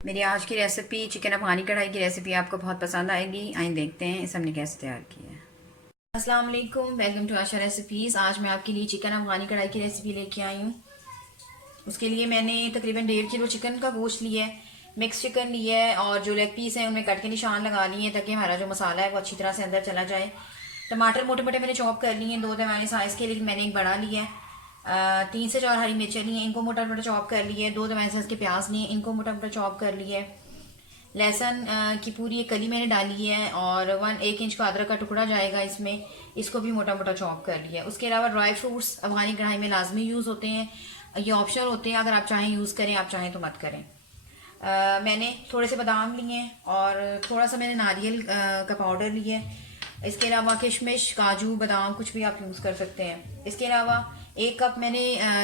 मेरी आज की रेसिपी चिकन अफगानी कढ़ाई की रेसिपी आपको बहुत पसंद आएगी। आइए देखते हैं इसे हमने कैसे तैयार किया है। अस्सलाम वालेकुम, वेलकम टू आशा रेसिपीज़। आज मैं आपके लिए चिकन अफगानी कढ़ाई की रेसिपी लेके आई हूँ। उसके लिए मैंने तकरीबन 1.5 किलो चिकन का गोश्त लिया है, मिक्स चिकन लिया है और जो लेग पीस है उनमें कट के निशान लगा लिए हैं ताकि हमारा जो मसाला है वो अच्छी तरह से अंदर चला जाए। टमाटर मोटे मोटे मैंने चॉप कर लिए हैं, 2 दरमियाने साइज़ के, लेकिन मैंने एक बड़ा लिया है। 3 से 4 हरी मिर्चें ली हैं, इनको मोटा मोटा चॉप कर लिया है। 2 दरमियाने साइज़ के प्याज लिए, इनको मोटा मोटा चॉप कर लिया है। लहसुन की पूरी एक कली मैंने डाली है और 1 इंच का अदरक का टुकड़ा जाएगा इसमें, इसको भी मोटा मोटा चॉप कर लिया है। उसके अलावा ड्राई फ्रूट्स अफगानी कढ़ाई में लाजमी यूज़ होते हैं, ये ऑप्शनल होते हैं, अगर आप चाहें यूज़ करें, आप चाहें तो मत करें। मैंने थोड़े से बादाम लिए हैं और थोड़ा सा मैंने नारियल का पाउडर लिया है। इसके अलावा किशमिश, काजू, बादाम कुछ भी आप यूज़ कर सकते हैं। इसके अलावा 1 कप मैंने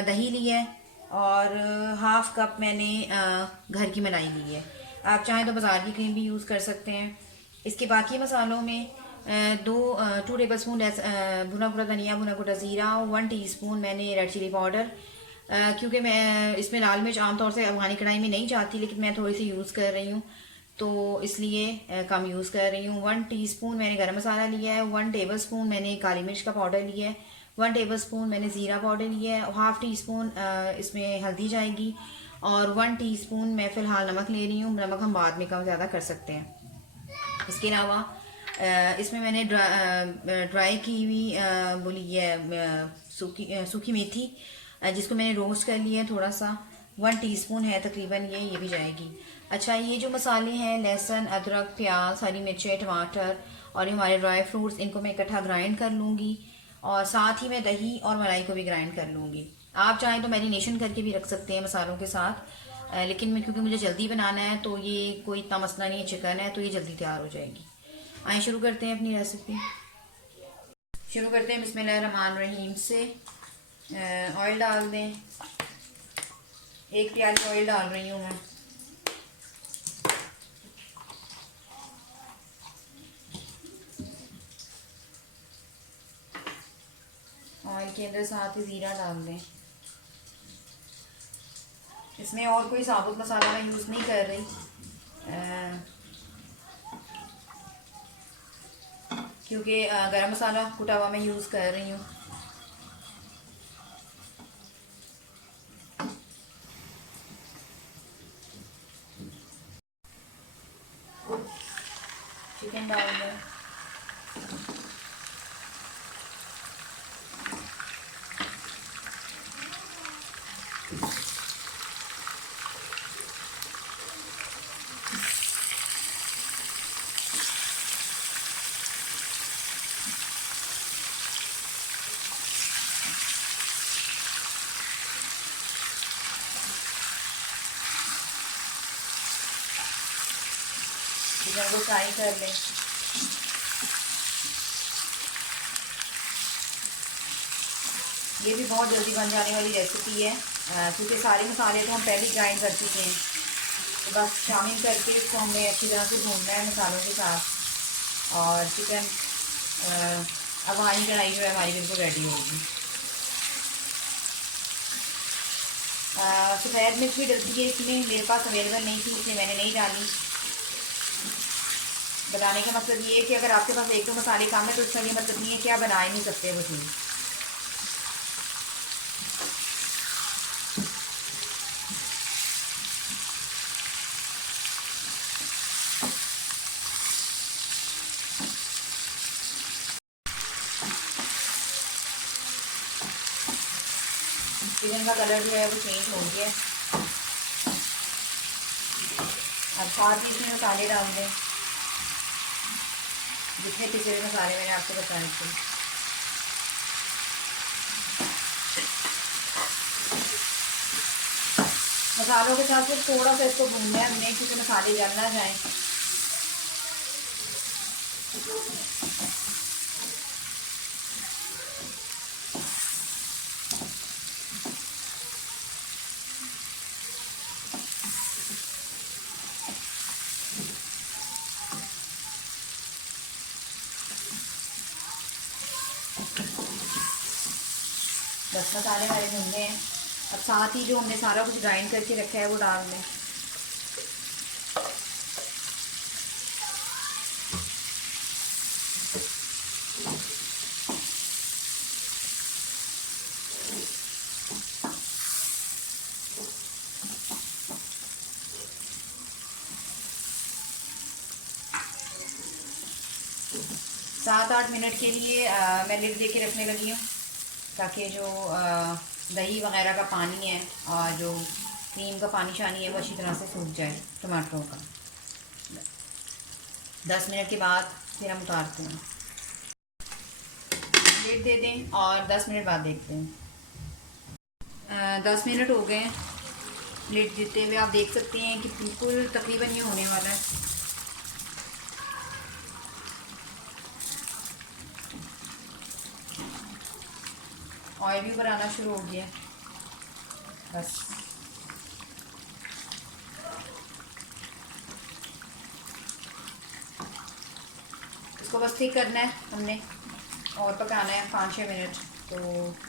दही लिया है और हाफ कप मैंने घर की मलाई ली है। आप चाहें तो बाज़ार की क्रीम भी यूज़ कर सकते हैं। इसके बाकी मसालों में 2 टेबल स्पून भुना भुना धनिया, भुना भुना ज़ीरा, 1 टीस्पून मैंने रेड चिली पाउडर, क्योंकि मैं इसमें लाल मिर्च आमतौर से अफगानी कढ़ाई में नहीं जाती, लेकिन मैं थोड़ी सी यूज़ कर रही हूँ तो इसलिए कम यूज़ कर रही हूँ। 1 टीस्पून मैंने गरम मसाला लिया है, 1 टेबल स्पून मैंने काली मिर्च का पाउडर लिया है, 1 टेबल स्पून मैंने ज़ीरा पाउडर लिया है, हाफ़ टी स्पून इसमें हल्दी जाएगी और 1 टीस्पून मैं फ़िलहाल नमक ले रही हूँ। नमक हम बाद में कम ज़्यादा कर सकते हैं। इसके अलावा इसमें मैंने ड्राई की हुई बोली है सूखी मेथी, जिसको मैंने रोस्ट कर लिया है थोड़ा सा, 1 टीस्पून है तकरीबन, ये भी जाएगी। अच्छा, ये जो मसाले हैं लहसुन, अदरक, प्याज, हरी मिर्चें, टमाटर और ये हमारे ड्राई फ्रूट्स, इनको मैं इकट्ठा ग्राइंड कर लूँगी और साथ ही मैं दही और मलाई को भी ग्राइंड कर लूँगी। आप चाहें तो मैरिनेशन करके भी रख सकते हैं मसालों के साथ, लेकिन मैं क्योंकि मुझे जल्दी बनाना है तो ये कोई इतना मसला नहीं है, चिकन है तो ये जल्दी तैयार हो जाएगी। आइए शुरू करते हैं अपनी रेसिपी। शुरू करते हैं बिस्मिल्लाहिर्रहमानिर्रहीम से। ऑयल डाल दें, 1 प्याली ऑयल डाल रही हूँ मैं। ऑयल के अंदर साथ ही ज़ीरा डाल दें। इसमें और कोई साबुत मसाला मैं यूज़ नहीं कर रही, क्योंकि गरम मसाला कुटा हुआ मैं यूज़ कर रही हूँ। चिकन डाल दें। चिकन को फ्राई कर लें। ये भी बहुत जल्दी बन जाने वाली रेसिपी है, क्योंकि सारे मसाले तो हम पहले ग्राइंड कर चुके हैं, तो बस शामिल करके इसको हमें अच्छी तरह से भूनना है मसालों के साथ और चिकन अफगानी कढ़ाई जो है हमारी बिल्कुल रेडी होगी। सफ़ेद मिर्च भी डलती है इसमें, मेरे पास अवेलेबल नहीं थी इसलिए मैंने नहीं डाली। बताने का मतलब ये है कि अगर आपके पास 1-2 मसाले कम है तो इसका ये मतलब नहीं है कि आप बना ही नहीं सकते वो चीज़। चिकन का कलर जो है वो चेंज हो गया। अब साथ ही इसमें मसाले डाल दें, जितने पिसे हुए मसाले मैंने आपको बताए थे। मसालों के साथ सिर्फ थोड़ा सा इसको भूनना है हमने, क्योंकि मसाले जल ना जाएं। बस मसाले हमारे भून गए हैं। अब साथ ही जो हमने सारा कुछ ग्राइंड करके रखा है वो डाल दें। 7-8 मिनट के लिए मैं लिड दे के रखने लगी हूँ, ताकि जो दही वगैरह का पानी है और जो क्रीम का पानी शानी है वो अच्छी तरह से सूख जाए टमाटरों का। 10 मिनट के बाद फिर हम उतारते हैं, लिड दे दें और 10 मिनट बाद देखते हैं। 10 मिनट हो गए लिड देते हुए, आप देख सकते हैं कि बिल्कुल तकरीबन ये होने वाला है। ऑयल भी ऊपर आना शुरू हो गया। बस इसको बस ठीक करना है हमने और पकाना है 5-6 मिनट, तो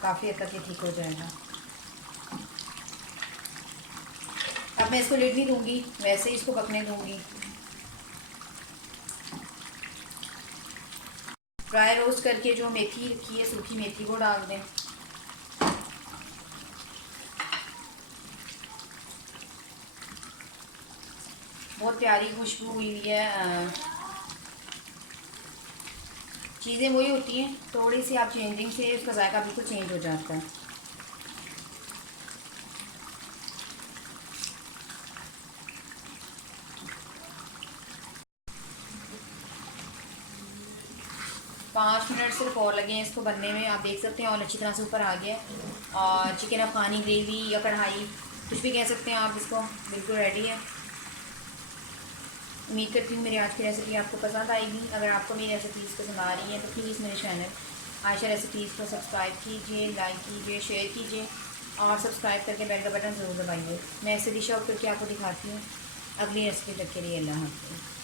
काफ़ी हद तक ये ठीक हो जाएगा। अब मैं इसको लिड नहीं दूंगी, वैसे ही इसको पकने दूंगी। ड्राई रोस्ट करके जो मेथी रखी है, सूखी मेथी, वो डाल दें। बहुत प्यारी खुशबू हुई है। चीज़ें वही होती हैं, थोड़ी सी आप चेंजिंग से उसका जायका बिल्कुल चेंज हो जाता है। पाँच मिनट सिर्फ और लगे हैं इसको बनने में। आप देख सकते हैं और अच्छी तरह से ऊपर आ गया। और चिकन अफगानी ग्रेवी या कढ़ाई, कुछ भी कह सकते हैं आप इसको, बिल्कुल रेडी है। उम्मीद करती हूँ मेरी आज की रेसिपी आपको पसंद आएगी। अगर आपको मेरी रेसिपीज़ पसंद आ रही हैं तो प्लीज़ मेरे चैनल आयशा रेसिपीज़ को सब्सक्राइब कीजिए, लाइक कीजिए, शेयर कीजिए और सब्सक्राइब करके बेल का बटन ज़रूर दबाइए। मैं ऐसे डिश आउट करके आपको दिखाती हूँ। अगली रेसिपी तक के लिए अल्लाह हाफ़िज़।